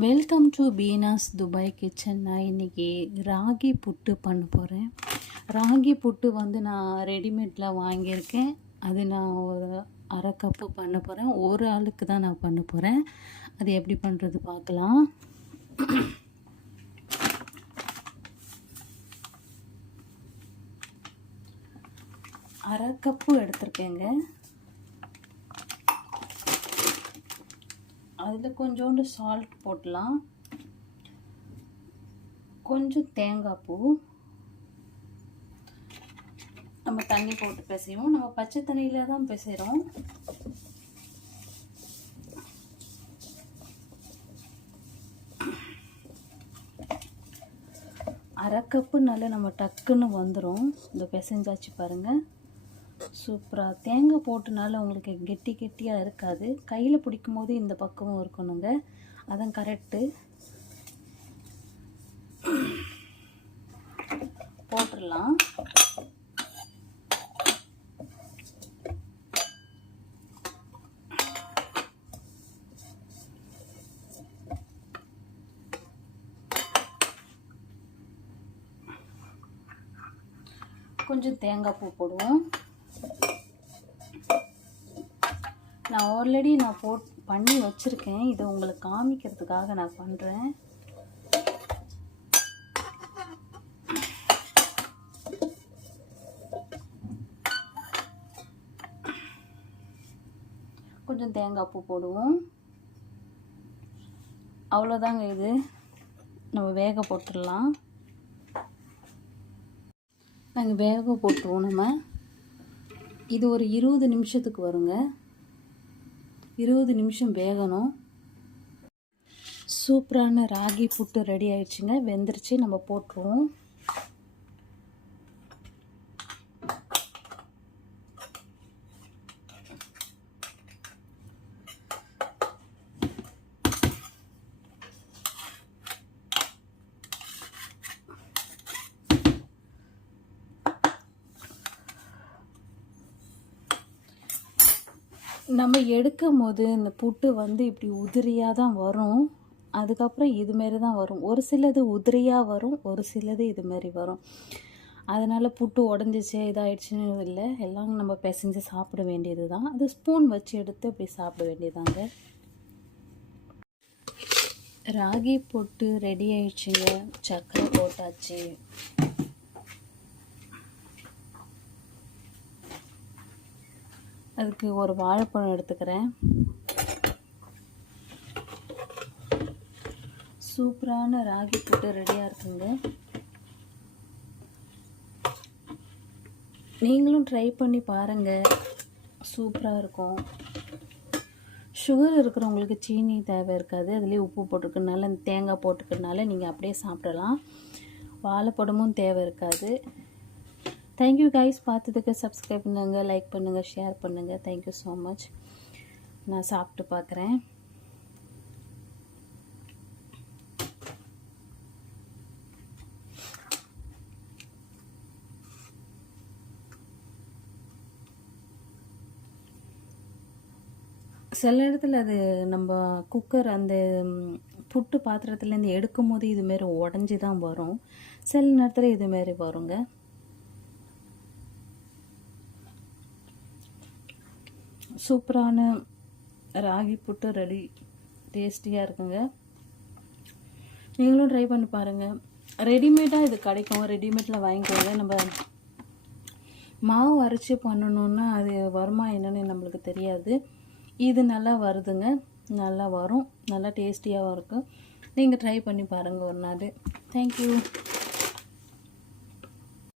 Welcome to Beena's Dubai kitchen. நான் இன்றைக்கி ராகி புட்டு பண்ண போகிறேன். ராகி புட்டு வந்து நான் ரெடிமேடில் வாங்கியிருக்கேன். அது நான் ஒரு அரை கப்பு பண்ண போகிறேன். ஒரு ஆளுக்கு தான் நான் பண்ண போகிறேன். அது எப்படி பண்ணுறது பார்க்கலாம். அரை கப்பு எடுத்திருக்கேங்க. அதில் கொஞ்சோண்டு சால்ட் போடலாம், கொஞ்சம் தேங்காய் பூ, நம்ம தண்ணி போட்டு பிசைவோம். நம்ம பச்சை தண்ணியில் தான் பிசைகிறோம். அரை கப்பு நல்லா நம்ம டக்குன்னு வந்துடும். இந்த பிசைஞ்சாச்சு பாருங்கள், சூப்பராக. தேங்காய் போட்டனால உங்களுக்கு கெட்டி கெட்டியாக இருக்காது. கையில் பிடிக்கும் போது இந்த பக்கமும் இருக்கணுங்க, அதான் கரெக்டு. போட்டுடலாம். கொஞ்சம் தேங்காய் பூ போடுவோம். நான் ஆல்ரெடி பண்ணி வச்சுருக்கேன். இதை உங்களுக்கு காமிக்கிறதுக்காக நான் பண்ணுறேன். கொஞ்சம் தேங்காய் பூ போடுவோம். அவ்வளோதாங்க. இது நம்ம வேக போட்டுடலாம். நாங்கள் வேக போட்டுருவோம். நம்ம இது ஒரு 20 நிமிஷத்துக்கு வருங்க. 20 நிமிஷம் வேகணும். சூப்பரான ராகி புட்டு ரெடி ஆயிடுச்சுங்க. வெந்துருச்சு. நம்ம போட்டுருவோம். நம்ம எடுக்கும் போது இந்த புட்டு வந்து இப்படி உதிரியாக தான் வரும். அதுக்கப்புறம் இதுமாரி தான் வரும். ஒரு சிலது உதிரியாக வரும், ஒரு சிலது இதுமாரி வரும். அதனால் புட்டு உடஞ்சிச்சு இதாகிடுச்சுன்னு இல்லை, எல்லாம் நம்ம பிசைஞ்சு சாப்பிட வேண்டியது தான். அது ஸ்பூன் வச்சு எடுத்து இப்படி சாப்பிட வேண்டியதாங்க. ராகி புட்டு ரெடி ஆயிடுச்சுங்க. சர்க்கரை போட்டாச்சு. அதுக்கு ஒரு வாழைப்பழம் எடுத்துக்கிறேன். சூப்பரான ராகி புட்டு ரெடியாக இருக்குங்க. நீங்களும் ட்ரை பண்ணி பாருங்கள், சூப்பராக இருக்கும். சுகர் இருக்கிறவங்களுக்கு சீனி தேவை இருக்காது. அதுலேயே உப்பு போட்டுக்கிறதுனால, தேங்காய் போட்டுக்கிறதுனால நீங்கள் அப்படியே சாப்பிடலாம். வாழைப்பழமும் தேவை இருக்காது. Thank you guys. பார்த்ததுக்கு சப்ஸ்கிரைப் பண்ணுங்கள், லைக் பண்ணுங்கள், ஷேர் பண்ணுங்கள். Thank you so much. நான் சாப்பிட்டு பார்க்குறேன். சில இடத்துல அது நம்ம குக்கர் அந்த புட்டு பாத்திரத்துலேருந்து எடுக்கும் போது இதுமாரி உடஞ்சி தான் வரும். சில நேரத்தில் இதுமாரி வருங்க. சூப்பரான ராகி புட்டு ரெடி. டேஸ்டியாக இருக்குங்க. நீங்களும் ட்ரை பண்ணி பாருங்கள். ரெடிமேடாக இது கிடைக்கும். ரெடிமேடில் வாங்கிக்கோங்க. நம்ம மாவு அரைச்சி பண்ணணுன்னா அது வருமா என்னன்னு நம்மளுக்கு தெரியாது. இது நல்லா வருதுங்க, நல்லா வரும், நல்லா டேஸ்டியாகவும் இருக்கும். நீங்கள் ட்ரை பண்ணி பாருங்கள் ஒரு நாள். தேங்க்யூ.